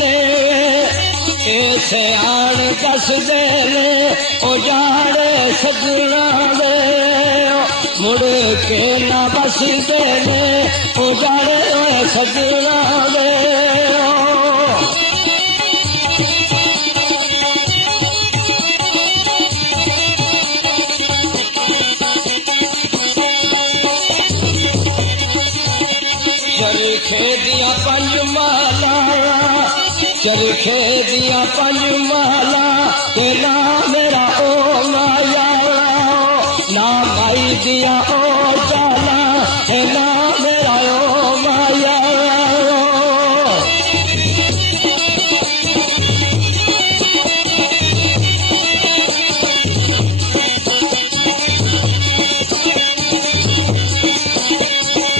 ने ऐसे आन दस देने ओ जाने सजना दे मुड़ के ना बस देने ओ जाने सजना दे चरखे दिया पंज माला चरखे दिया पंज माला ते ना मेरा ओ माया ना माई दिया ओ चाला ते ना मेरा ओ माया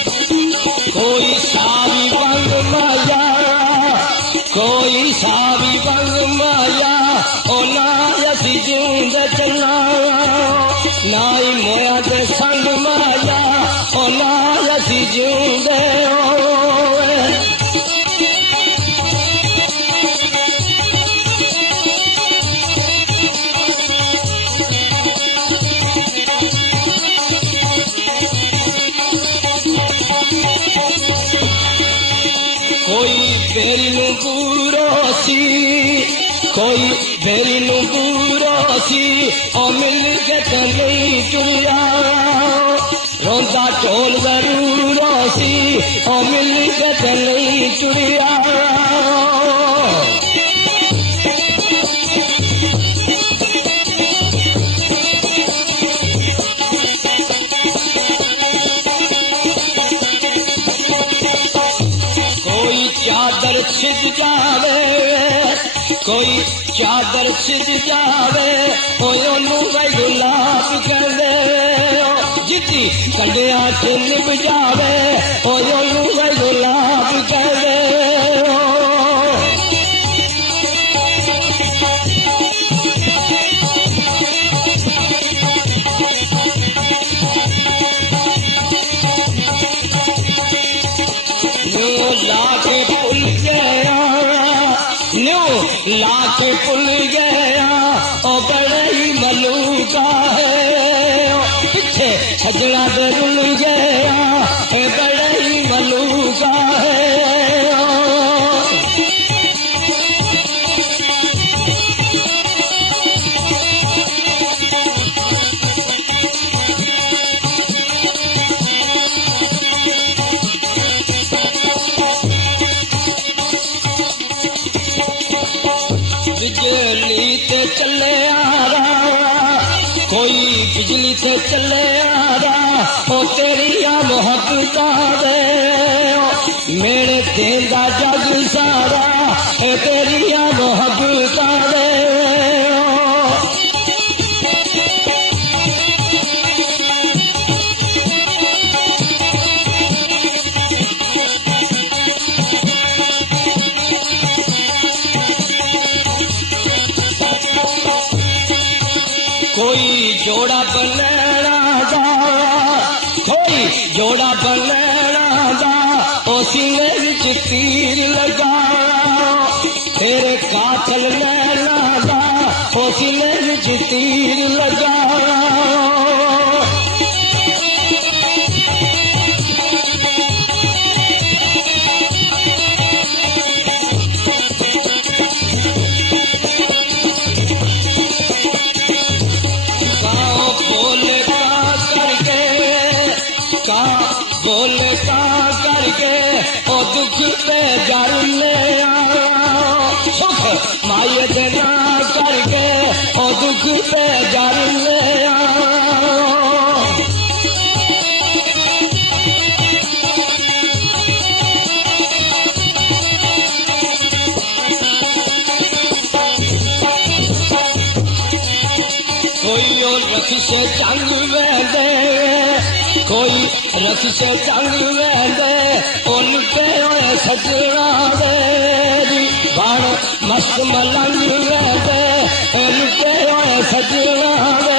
कोई सावी बंग माया कोई सावी बंग माया ओ ना असी जिंद चला नाई मोया दे संग माया ओ ना असी जिंदे कोई बेरी नु पूरो सी कोई बेरी नु पूरो सी ओ मिल के तो नहीं चुया रोंदा टोल जरूर सी ओ मिल के तो नहीं चुया कोई चादर छिद जावे कोई चादर छिद जावे ओनू गुलाब कहंदे जिती कंडिया च निभ जावे ओनू गुलाब कहंदे लाके पुल गया न्यू लाके पुल गया ओ बड़े ही मलूका है पीछे सजना दे रुल गया ए बड़े ही मलूका है बिजली ते चले आ रहा कोई बिजली ते चले आ रहा ओ तेरिया मोहब्बत दे मेरे तेरा जग सारा ए तेरिया मोहब्बत दे कोई जोड़ा बनना दा कोई जोड़ा बनना दा ओ सीने विच तीर लगा तेरे कातल नैना दा ओ सीने विच तीर लगा बोल का करके ओ दुख पे जर ले सुख माये देना करके ओ दुख पे जर ले कोई और रख से चंग वेंदे कोई रख से चंग वेंदे उन पे होए सजना दे बाण मस्त मलंग वेंदे उन पे होए सजना दे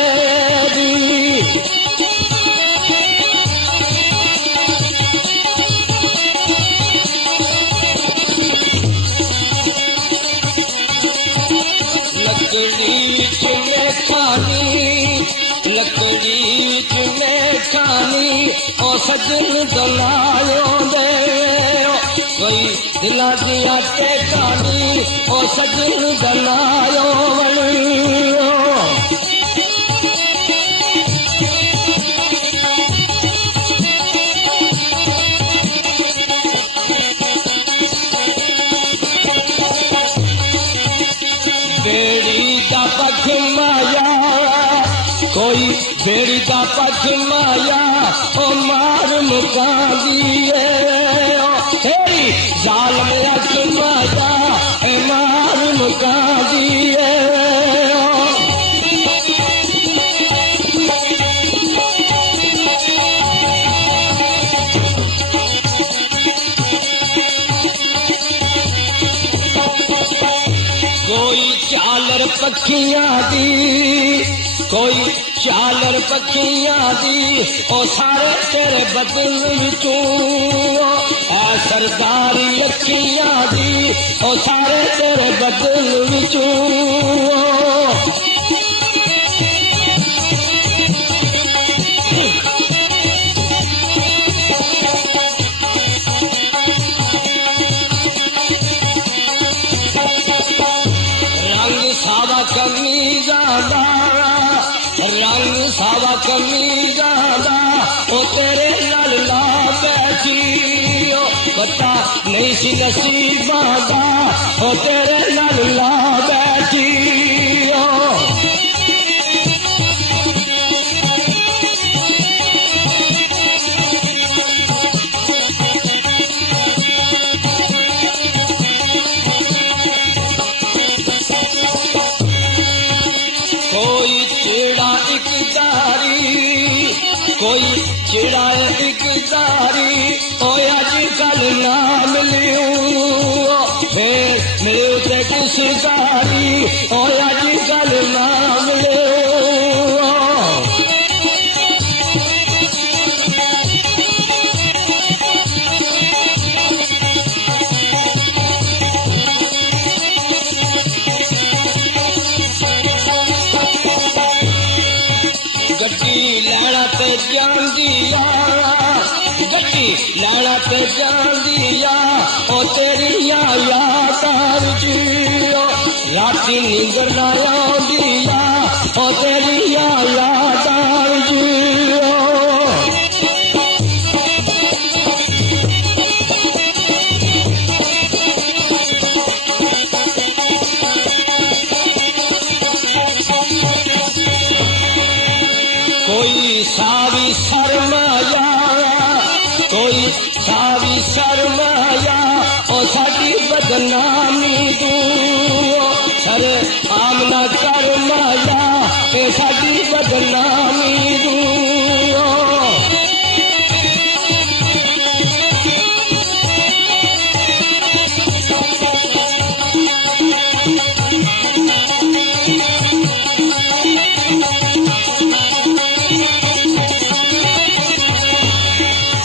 तकलीफ में खानी ओ सजन दलायो दे कोई दिला दिया के खानी ओ सजन दलायो बेड़ी का पख माया कोई बेड़ी का पख माया ओ मार मुका दिए तेरी जाल में अख माया ए मार मुका दिए कोई चालर पखियां दी कोई चालर पखियां दी ओ सारे तेरे बदल विचों आ सरदारी अखियां दी ओ सारे तेरे बदल विचों रंग सावा कमीजा दा ओ तेरे नाल ला बैठी ओ पता नहीं सी नसीबा दा ओ तेरे नाल ला बैठी कोई चिड़ा एक दारी ओ अजकल ना मिलियो फिर मिलो ते किस दारी ओ अजकल ना मिलियो गड्डी लैना पे जान दिया गड्डी लैना पे जान दिया ओ तेरिया यादार जियो राती नींदर ना आंदिया ओ तेरिया यादार जियो कोई सावी शर्माया कोई सावी शर्माया ओ साडी बदनामी दू सर आमना शर्माया ए साडी बदनामी दू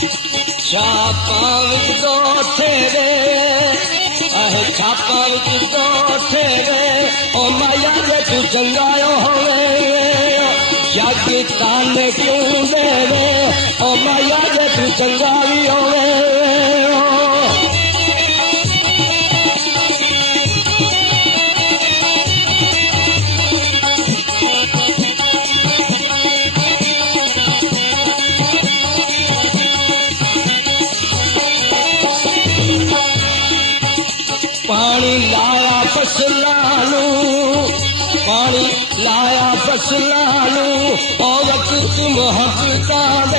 छापा विच दो तेरे छापा विच दो तेरे ओ माया जे तू चंगायो होवे जग ताने क्यों देवे ओ माया जे तू चंगाई होवे पानी लाया फसलानू पानी लाया फसलानू ओ वक्त मोहब्बतां